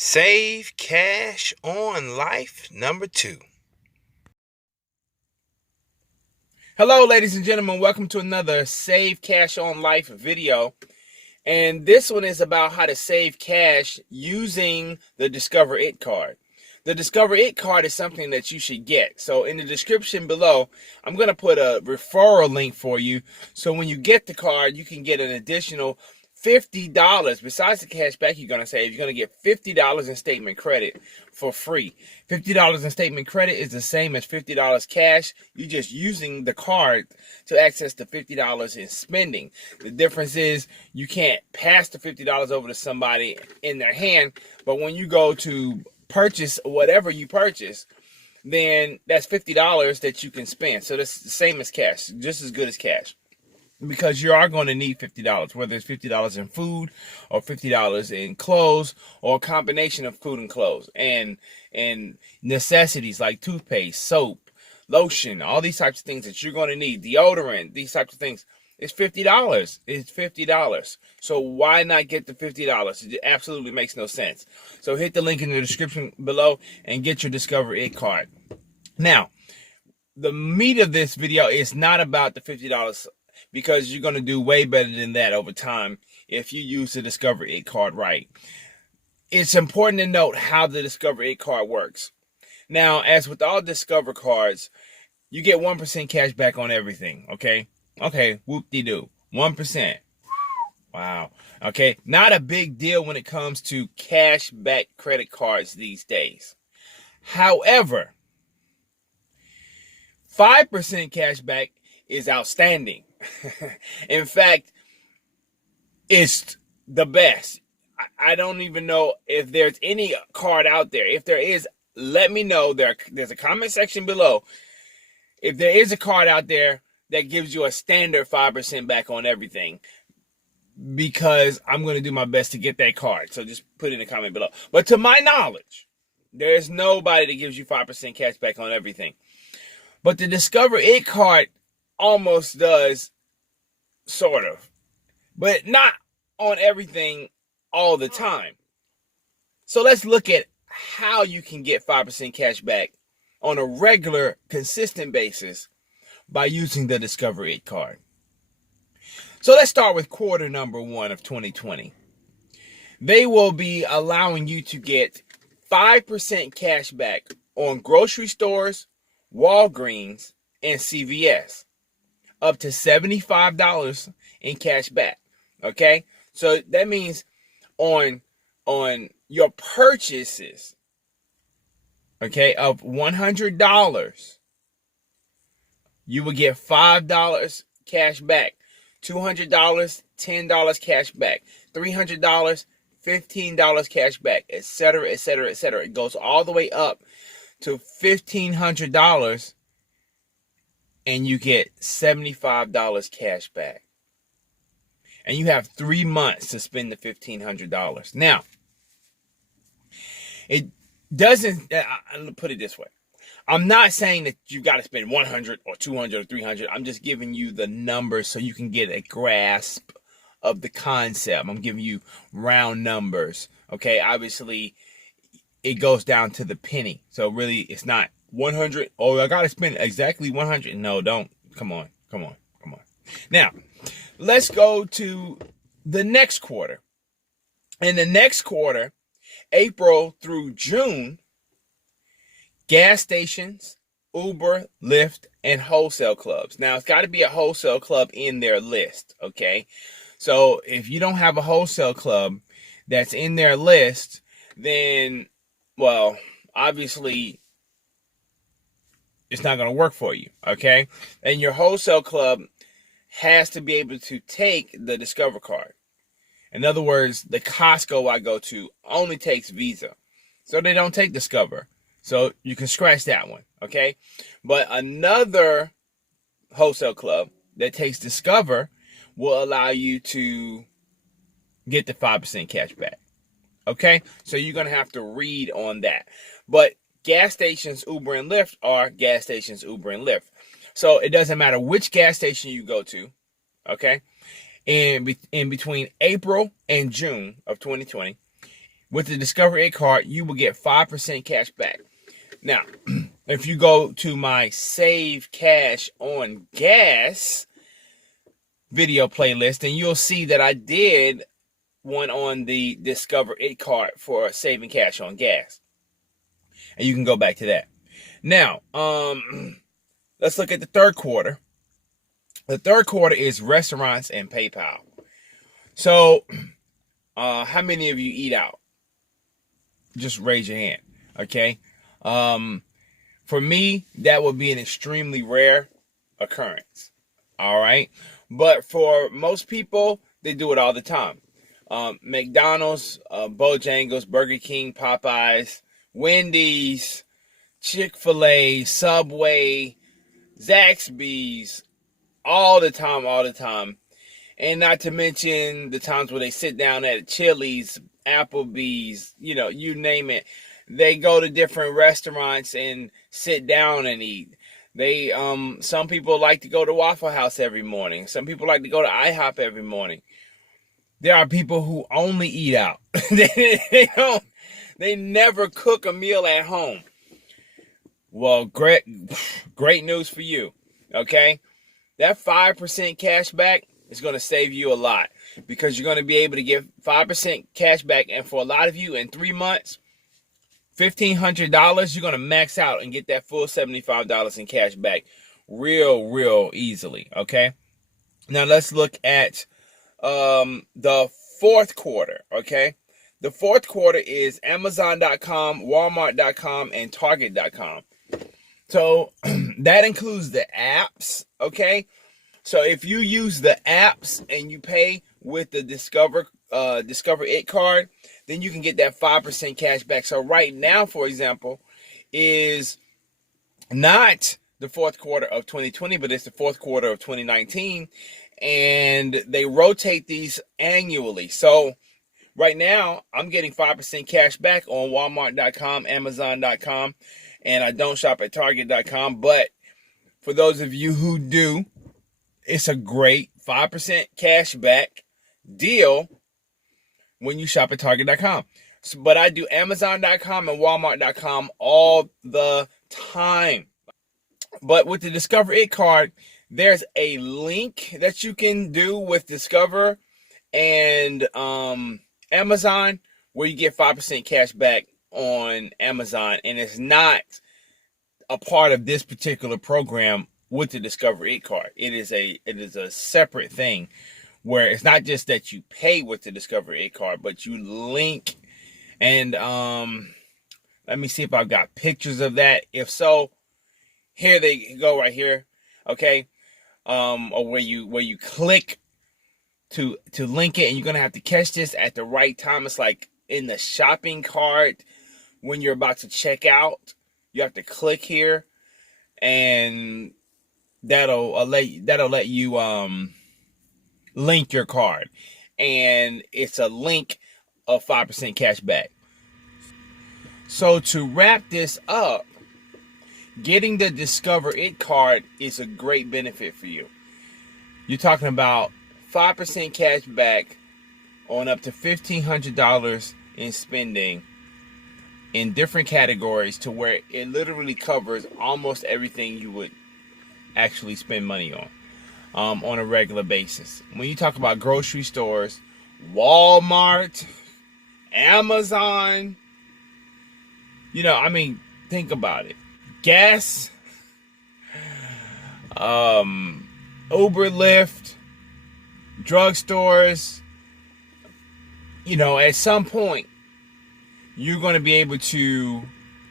Save cash on life #2. Hello, ladies and gentlemen. Welcome to another Save Cash on Life video. And this one is about how to save cash using the Discover It card. The Discover It card is something that you should get. So in the description below, I'm going to put a referral link for you. So when you get the card, you can get an additional $50. Besides the cash back you're going to save, you're going to get $50 in statement credit for free. $50 in statement credit is the same as $50 cash. You're just using the card to access the $50 in spending. The difference is you can't pass the $50 over to somebody in their hand, but when you go to purchase whatever you purchase, then that's $50 that you can spend. So that's the same as cash, just as good as cash. Because you are going to need $50, whether it's $50 in food or $50 in clothes, or a combination of food and clothes and necessities like toothpaste, soap, lotion, all these types of things that you're going to need, deodorant, these types of things. It's $50. It's $50. So why not get the $50? It absolutely makes no sense. So hit the link in the description below and get your Discover It card. Now, the meat of this video is not about the $50, because you're going to do way better than that over time if you use the Discover It card right. It's important to note how the Discover It card works. Now, as with all Discover cards, you get 1% cash back on everything, okay? Okay, whoop-de-doo, 1%. Wow. Okay, not a big deal when it comes to cash back credit cards these days. However, 5% cash back is outstanding. In fact, it's the best. I don't even know if there's any card out there. If there is, let me know. There's a comment section below. If there is a card out there that gives you a standard 5% back on everything, because I'm going to do my best to get that card. So just put it in the comment below. But to my knowledge, there's nobody that gives you 5% cash back on everything. But the Discover It card almost does, sort of, but not on everything all the time. So let's look at how you can get 5% cash back on a regular, consistent basis by using the Discover It card. So let's start with quarter number 1 of 2020. They will be allowing you to get 5% cash back on grocery stores, Walgreens, and CVS. Up to $75 in cash back. Okay? So that means on your purchases, okay, of $100, you will get $5 cash back. $200, $10 cash back. $300, $15 cash back, etc., etc., etc. It goes all the way up to $1,500, and you get $75 cash back. And you have 3 months to spend the $1,500. Now, it doesn't, I'll put it this way. I'm not saying that you got to spend 100 or 200 or 300. I'm just giving you the numbers so you can get a grasp of the concept. I'm giving you round numbers. Okay, obviously, it goes down to the penny. So really, it's not 100. Oh, I got to spend exactly 100. No, don't. Come on. Now, let's go to the next quarter. In the next quarter, April through June, gas stations, Uber, Lyft, and wholesale clubs. Now, it's got to be a wholesale club in their list, okay? So if you don't have a wholesale club that's in their list, then, well, obviously, it's not going to work for you, okay? And your wholesale club has to be able to take the Discover card. In other words, the Costco I go to only takes Visa, so they don't take Discover. So you can scratch that one, okay? But another wholesale club that takes Discover will allow you to get the 5% cash back, okay? So you're going to have to read on that. But gas stations, Uber, and Lyft are gas stations, Uber, and Lyft. So it doesn't matter which gas station you go to, okay? In between April and June of 2020, With the Discover It card, you will get 5% cash back. Now, if you go to my Save Cash on Gas video playlist, then you'll see that I did one on the Discover It card for saving cash on gas. And you can go back to that. Now, let's look at the third quarter. The third quarter is restaurants and PayPal. So, how many of you eat out? Just raise your hand, okay? For me, that would be an extremely rare occurrence, all right? But for most people, they do it all the time. McDonald's, Bojangles, Burger King, Popeyes, Wendy's, Chick-fil-A, Subway, Zaxby's, all the time. And not to mention the times where they sit down at Chili's, Applebee's, you name it. They go to different restaurants and sit down and eat. They some people like to go to Waffle House every morning. Some people like to go to IHOP every morning. There are people who only eat out. They never cook a meal at home. Well, great news for you. Okay? That 5% cash back is going to save you a lot, because you're going to be able to get 5% cash back, and for a lot of you, in 3 months, $1,500, you're going to max out and get that full $75 in cash back real easily. Okay? Now let's look at the fourth quarter. Okay? The fourth quarter is Amazon.com, Walmart.com, and Target.com. So that includes the apps. Okay? So if you use the apps and you pay with the Discover It card, then you can get that 5% cash back. So right now, for example, is not the fourth quarter of 2020, but it's the fourth quarter of 2019. And they rotate these annually. So right now, I'm getting 5% cash back on Walmart.com, Amazon.com, and I don't shop at Target.com. But for those of you who do, it's a great 5% cash back deal when you shop at Target.com. But I do Amazon.com and Walmart.com all the time. But with the Discover It card, there's a link that you can do with Discover and Amazon where you get 5% cash back on Amazon. And it's not a part of this particular program with the Discover It card. It is a separate thing where it's not just that you pay with the Discover It card, but you link. And let me see if I've got pictures of that. If so, here they go right here. Okay. Or where you click to link it, and you're gonna have to catch this at the right time. It's like in the shopping cart when you're about to check out. You have to click here, and that'll let you link your card, and it's a link of 5% cash back. So to wrap this up, getting the Discover It card is a great benefit for you. You're talking about 5% cash back on up to $1,500 in spending in different categories, to where it literally covers almost everything you would actually spend money on a regular basis. When you talk about grocery stores, Walmart, Amazon, think about it. Gas, Uber, Lyft, drugstores, at some point, you're going to be able to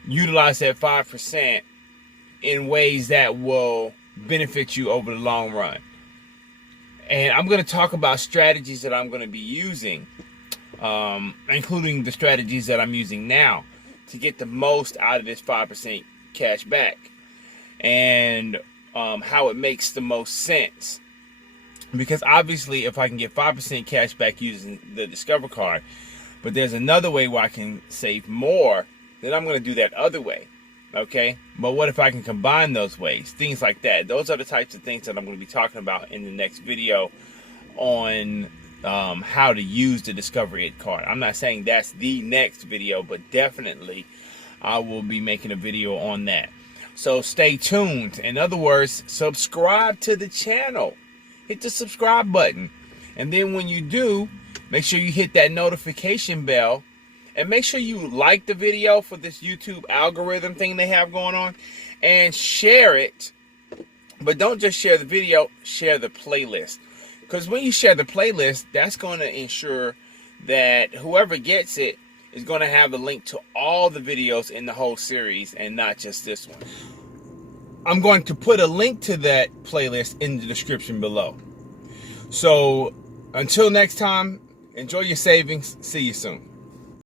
utilize that 5% in ways that will benefit you over the long run. And I'm going to talk about strategies that I'm going to be using, including the strategies that I'm using now to get the most out of this 5% cash back, and how it makes the most sense. Because obviously, if I can get 5% cash back using the Discover card, but there's another way where I can save more, then I'm going to do that other way. Okay? But what if I can combine those ways? Things like that. Those are the types of things that I'm going to be talking about in the next video on how to use the Discover It card. I'm not saying that's the next video, but definitely I will be making a video on that. So stay tuned. In other words, subscribe to the channel. Hit the subscribe button. And then when you do, make sure you hit that notification bell. And make sure you like the video for this YouTube algorithm thing they have going on. And share it. But don't just share the video, share the playlist. Because when you share the playlist, that's going to ensure that whoever gets it is going to have the link to all the videos in the whole series and not just this one. I'm going to put a link to that playlist in the description below. So until next time, enjoy your savings. See you soon.